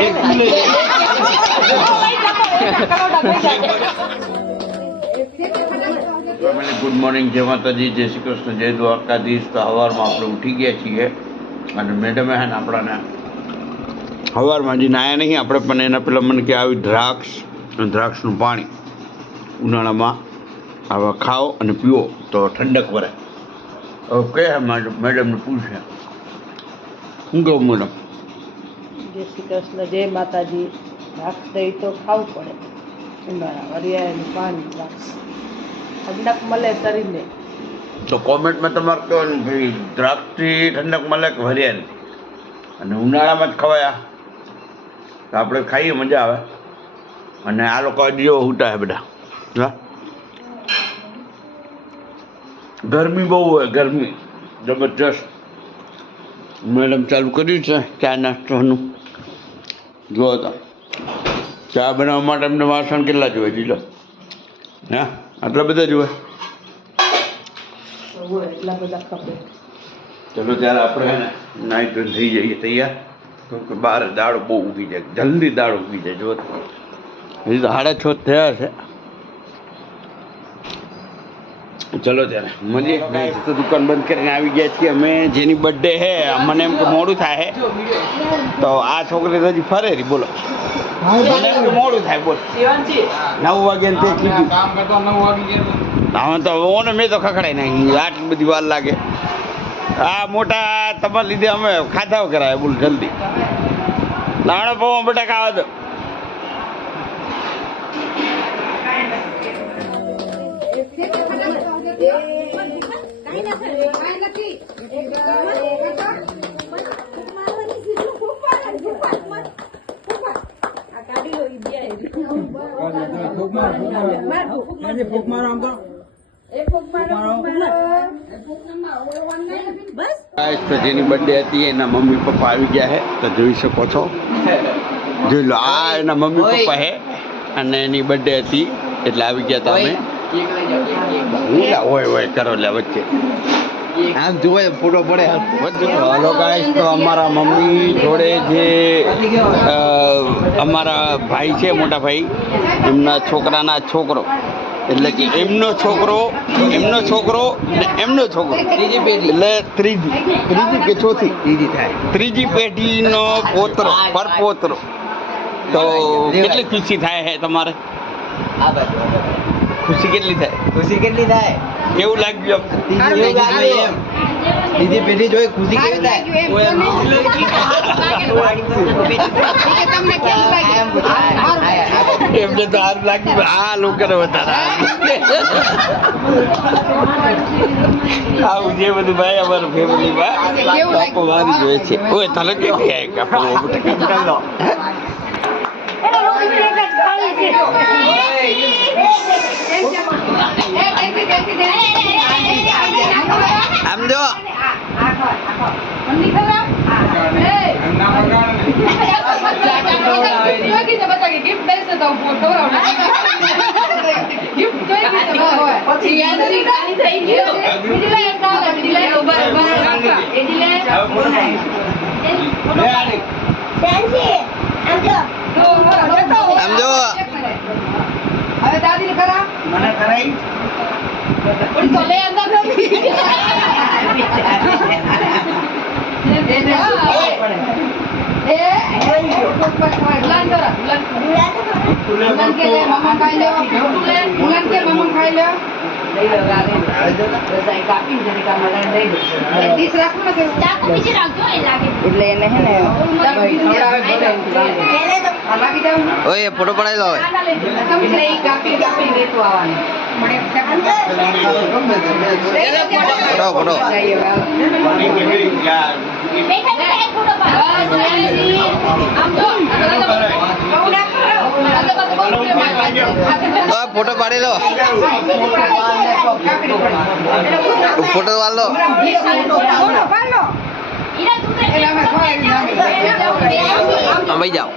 Good morning, જય માતાજી, જય શ્રી કૃષ્ણ, જય દ્વારકાધીશ. તો સવારમાં આપણે ઉઠી ગયા છીએ અને મેડમે હે ને આપણાને સવારમાં હજી નાયા નહીં આપણે, પણ એના પેલા મને કે આવી દ્રાક્ષનું પાણી ઉનાળામાં આવા ખાઓ અને પીવો તો ઠંડક વરે. હવે કયા મેડમને પૂછે શું કહું મેડમ? જય શ્રી કૃષ્ણ, જય માતાજી. દ્રાક્ષ દહીં તો ખાવું પડે ઉનાળા હરિયાળીનું પાણી દ્રાક્ષ ઠંડક મળે શરીરને. તો કોમેન્ટમાં તમારે કહેવાનું ભાઈ દ્રાક્ષથી ઠંડક મળે કે હરિયાળી, અને ઉનાળામાં જ ખવાયા તો આપણે ખાઈએ મજા આવે. અને આ લોકો જેવો ઉઠા છે બધા. હા, ગરમી બહુ હોય, ગરમી જબરજસ્ત. મેડમ ચાલુ કર્યું છે ચા નાસ્તાનું. જુઓ તો ચા બનાવવા માટે અમને વાસણ કેટલા જોઈએ જીલો? હા, આટલા બધા જોઈએ. એટલા બધા ખબર. ચલો ત્યારે આપણે હે ને નાઈ ધોઈને થઈ જઈએ તૈયાર, કેમ કે બહાર દાળ બહુ ઉગી જાય, જલ્દી દાળ ઉગી જાય. જો હજી તો 6:30 થયા છે. ચલો ત્યારે મળીએ. તો દુકાન બંધ કરીને આવી ગયા છીએ અમે. જેની બર્થડે છે મને એમ કે મોડું થાય છે, તો આ છોકરી હજી ફરે રહી. બોલો, મને એમ કે મોડું થાય. બોલ, 9 વાગ્યા ને તે કીધું. હા તો ઓને મેં તો ખખડાઈ નાખી, આટલી બધી વાર લાગે. આ મોટા તમારા લીધે અમે ખાધા કરાય. બોલ જલ્દી નાણો પૌવા બટાકા આવે તો. તો જેની બર્થડે હતી એના મમ્મી પપ્પા આવી ગયા છે, તો જોઈ શકો છો. જોઈ લો, આ એના મમ્મી પપ્પા છે અને એની બર્થડે હતી એટલે આવી ગયા હતા અમે. હોય કરો લે વચ્ચે આમ જોવે ફોટો પડે. હલો ગાઈસ, તો અમારા મમ્મી જોડે જે અમારા ભાઈ છે, મોટા ભાઈ, એમના છોકરાના છોકરો, એટલે કે એમનો છોકરો ને એમનો છોકરો, એટલે ત્રીજી કે ચોથી ત્રીજી પેઢીનો પોતરો, પરપોતરો. તો કેટલી ખુશી થાય છે તમારે? ખુશી કેટલી થાય? કેવું લાગ્યું? બીજી પેઢી જોઈ ખુશી કેવી થાય? એમને તો સારું લાગ્યું. આ લોકો આવું જે બધું ભાઈ અમારા ફેમિલીમાં બાપો મારી જોઈએ છે. ઓય તને કેવી આમ જો હવે દાદી ખરા મને કરાઈ તો લે અંદર એટલે એને હે ને ઓય ફોટો પડાવી લો. હવે ફોટો ફોટો પાડી લો. ફોટો વાળ લો. ભાઈ જાઓ.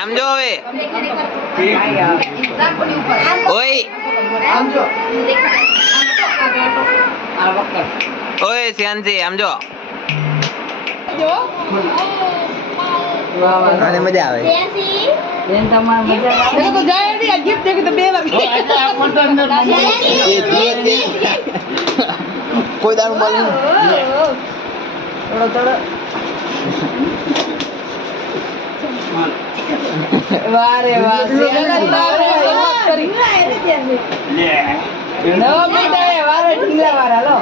આમ જો હવે. ઓય શ્યાનજી આમ જો. આવજો મને મજા આવે બેન તમાર મજા આવે તો જાય નહીં આ ગિફ્ટ દેખી તો 2 વાગે કોઈ દારૂ મળે થોડો વારે વાહ નવા બેટા વારે ઢીંગલા વાળા લો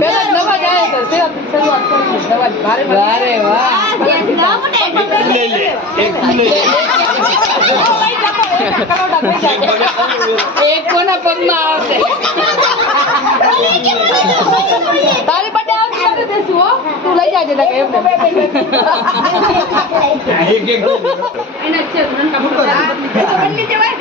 પેલા નવા જાય તો શરૂઆત કરી વારે વાહ લે એક એક કોના પગમાં આવશે તારી બર્થડે આવશે ત્યારે દેશું હો તું લઈ જાજે ને એમ એના છે નનકા ફોટા બદલી જવાય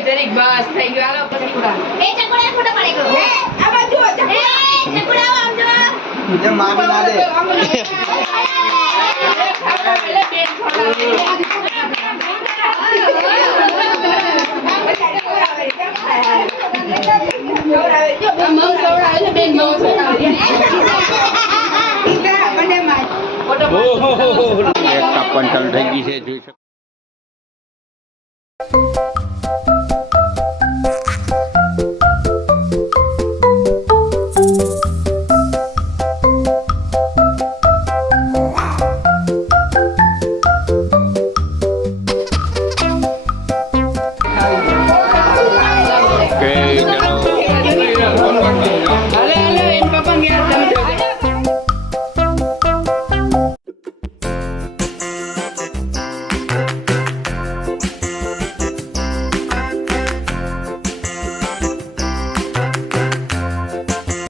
જરીક બસ થઈ ગયો હાલો પછી ફોટા મામી ના દે કંટ્રોલ થઈ ગઈ છે જોઈ શકો